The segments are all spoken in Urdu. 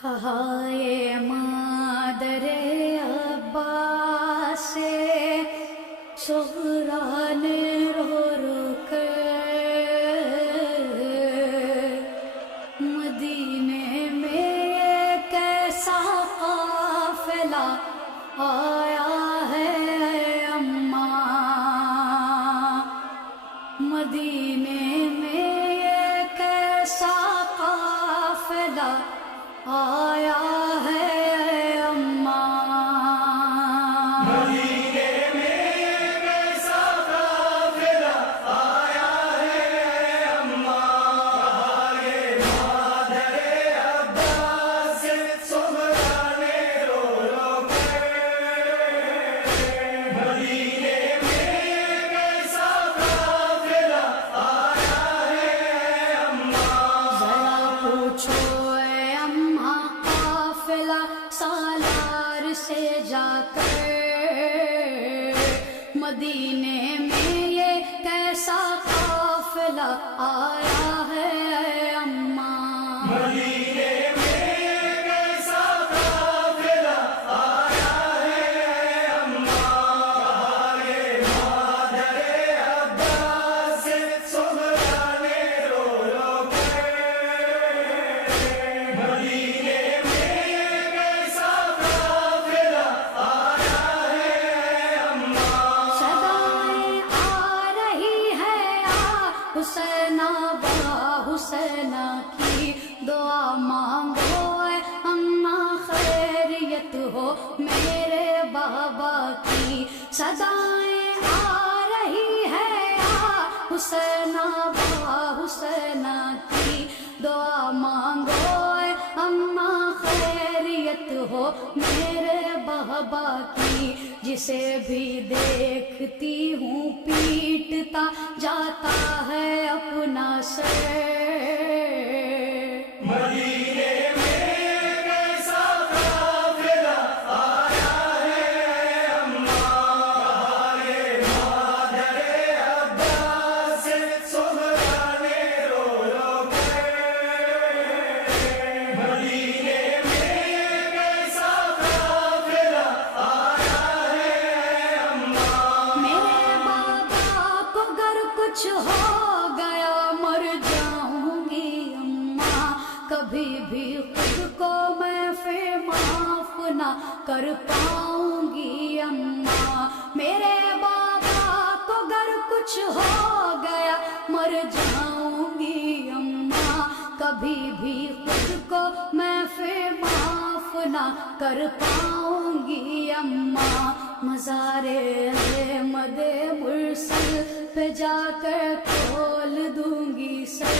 کہا یہ مادر عباس سے صغرا نے رو رو کر مدینے میں یہ کیسا قافلہ آیا ہے اماں، مدینے میں یہ کیسا قافلہ آیا ہے اماں، مدینے میں کیسا قافلہ آیا ہے اماں، یہ مادر عباس سے صغرا نے رو رو کر مدینے میں کیسا قافلہ آیا ہے اماں، ذرا پوچھو اے اماں قافلہ سالار سے جا کر مدینے میں یہ کیسا قافلہ آیا ہے اے اماں، مدینے میں کیسا قافلہ آیا ہے اماں، یہ مادر عباس سے صغرا نے رو رو کر مدینے میں کیسا قافلہ آیا ہے اماں، صدائیں آ رہی ہے آ حسینہ با حسینہ کی دعا مانگو اے اماں خیریت ہو میرے بابا کی، صدائیں آ رہی ہے آ حسینہ با حسینہ کی دعا مانگو اے اماں خیریت ہو میرے بابا کی، جسے بھی دیکھتی ہوں پیٹتا جاتا ہے اپنا سر، مدینے میں کیسا قافلہ آیا ہے اماں، یہ مادر عباس سے صغرا نے رو رو کر مدینے میں کیسا قافلہ آیا ہے اماں، میرے بابا کو گر کچھ ہو گیا مر جاؤں گی اماں، کبھی بھی خود کو میں پھر معاف نہ کر پاؤں گی اماں، میرے بابا کو گر کچھ ہو گیا مر جاؤں گی اماں، کبھی بھی خود کو میں پھر معاف نہ کر پاؤں گی اماں، مزار احمد مرسل پہ جا کر کھول دوں گی سر،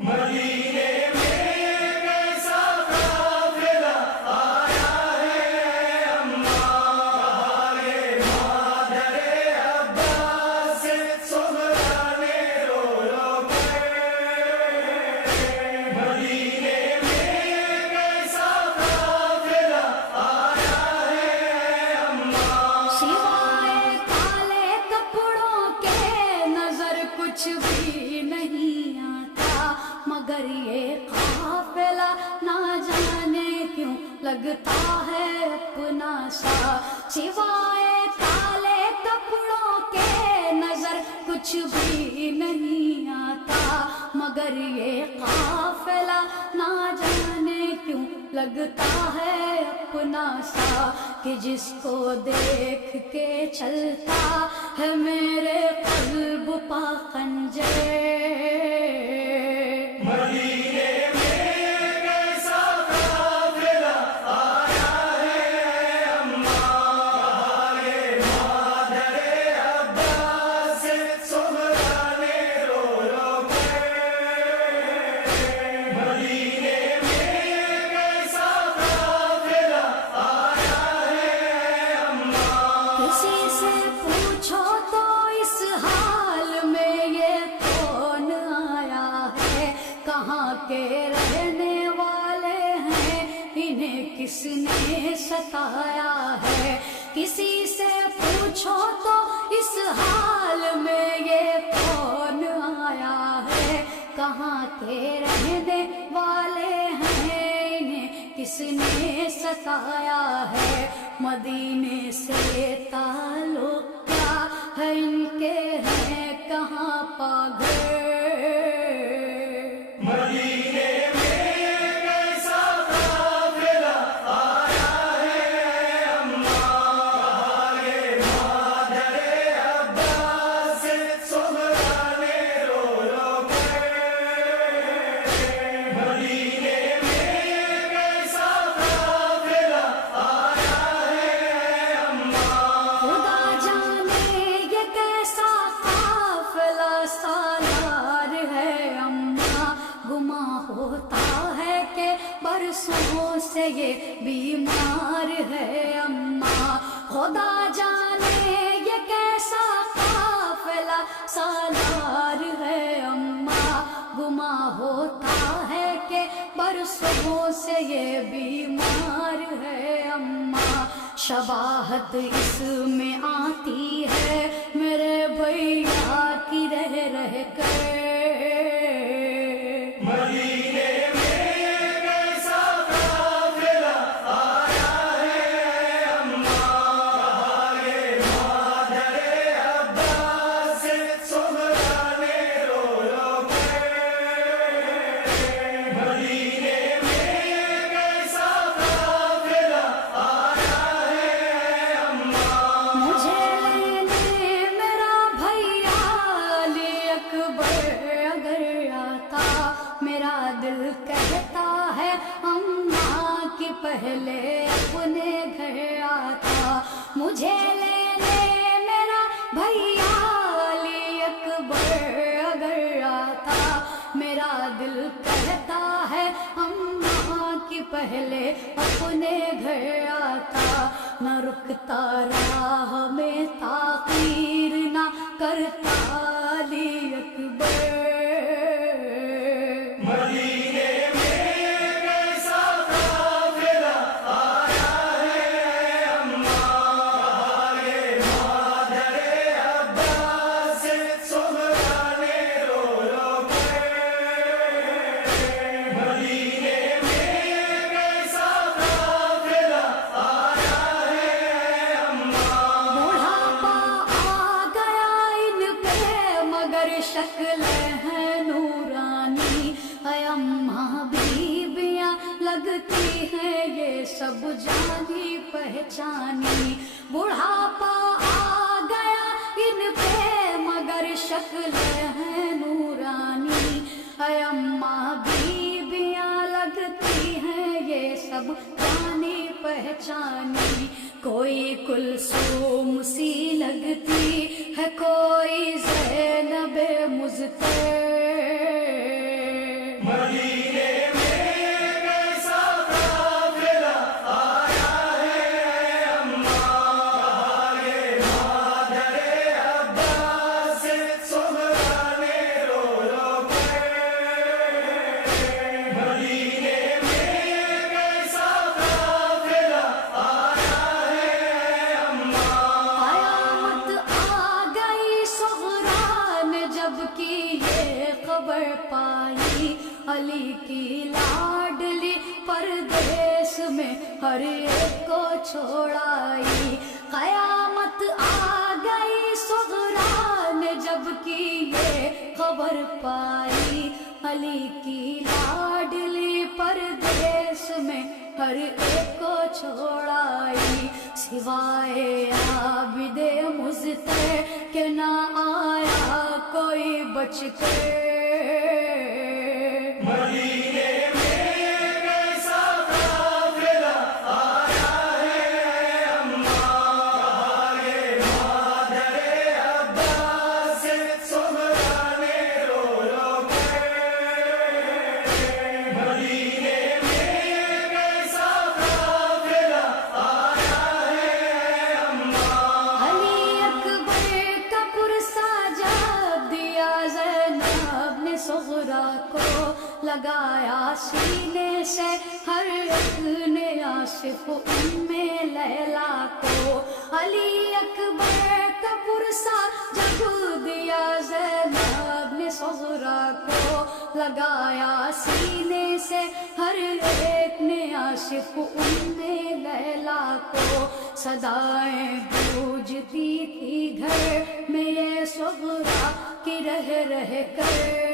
مدینے میں کیسا قافلہ آیا ہے اماں، یہ مادر عباس سے صغرا نے رو رو کر مدینے میں کیسا قافلہ آیا ہے اماں، سوائے کالے کپڑوں کے نظر کچھ بھی نہیں آتا، مگر یہ قافلہ نہ جانے کیوں لگتا ہے اپنا سا، سوائے کالے کپڑوں کے نظر کچھ بھی نہیں آتا، مگر یہ قافلہ نہ جانے کیوں لگتا ہے اپنا سا، کہ جس کو دیکھ کے چلتا ہے میرے قلب پا خنجر، مدینے میں کیسا قافلہ آیا ہے اماں، یہ مادر عباس سے صغرا نے رو رو کر مدینے میں کیسا قافلہ آیا ہے اماں، کسی سے پوچھو تو اس حال میں یہ کون آیا ہے، کہاں کے رہنے والے ہیں، انہیں کس نے ستایا ہے، کسی سے پوچھو تو اس حال میں یہ کون آیا ہے، کہاں کے رہنے والے ہیں، انہیں کس نے ستایا ہے، مدینے سے تعلق کیا ہے ان کے، ہیں کہاں پاگل۔ مدینے میں کیسا قافلہ آیا ہے اماں، یہ مادر عباس سے سہرا نے رو رو کر۔ مدینے میں کیسا قافلہ آیا ہے اماں، خدا جانے یہ کیسا قافلہ سالار ہے اماں، گماں ہوتا ہے کہ برسوں سے یہ بیمار ہے اماں، خدا جانے یہ کیسا قافلہ سالار ہے اماں، گماں ہوتا ہے کہ برسوں سے یہ بیمار ہے اماں، شباہت اس میں آتی ہے میرے بھیا کی رہ رہ کر۔ مدینے میں کیسا قافلہ آیا ہے اماں، یہ مادر عباس سے سہرا نے رو رو کر۔ مدینے میں کیسا قافلہ آیا ہے اماں، مجھے لینے میرا بھیا علی اکبر اگر آتا، میرا دل کہتا ہے اماں کی پہلے اپنے گھر آتا، مجھے لینے میرا بھیا علی اکبر اگر آتا، میرا دل کہتا ہے اماں کی پہلے اپنے گھر آتا، نہ رکتا راہ میں تاخیر نہ کرتا علی اکبر۔ مدینے میں کیسا قافلہ آیا ہے اماں، یہ مادر عباس سے سہرا نے رو رو کر۔ مدینے میں کیسا قافلہ آیا ہے اماں، بڑھاپا آ گیا ان پہ مگر شکل ہے نورانی، اے اماں بیبیاں لگتی ہیں یہ سب جانی پہچانی، بڑھاپا آ گیا ان پہ مگر شکل ہے نورانی، اے اماں بیبیاں لگتی ہیں یہ سب جانی پہچانی، کوئی کلثوم سی لگتی ہے کوئی زینب مضطر۔ مدینے میں کیسا قافلہ آیا ہے اماں، یہ مادر عباس سے سہرا نے رو رو کر۔ مدینے میں کیسا قافلہ آیا ہے اماں، قیامت آ گئی سغرا نے جب کی یہ خبر پائی، علی کی لاڈلی پردیس میں ہر ایک کو چھوڑائی، قیامت آ گئی سغرا نے جب کی یہ خبر پائی، علی کی لاڈلی پردیس میں ہر ایک کو چھوڑائی، سوائے عابد مضطر کہ نہ آیا کوئی بچ کر۔ مدینے میں کیسا قافلہ آیا ہے اماں، یہ مادر عباس سے سہرا نے رو رو کر۔ مدینے میں کیسا قافلہ آیا ہے اماں، علی اکبر کا پرسا جب دیا زینب صغرا کو لگایا سینے سے ہر ایک نے عاشق ام لیلا کو علی اکبر کا پرسا جب دیا زینب نے صغرا کو لگایا سینے سے ہر ایک نے عاشق ام لیلا کو صدائیں گونجتی تھی گھر میں یہ صغرا کہ رہ رہ کر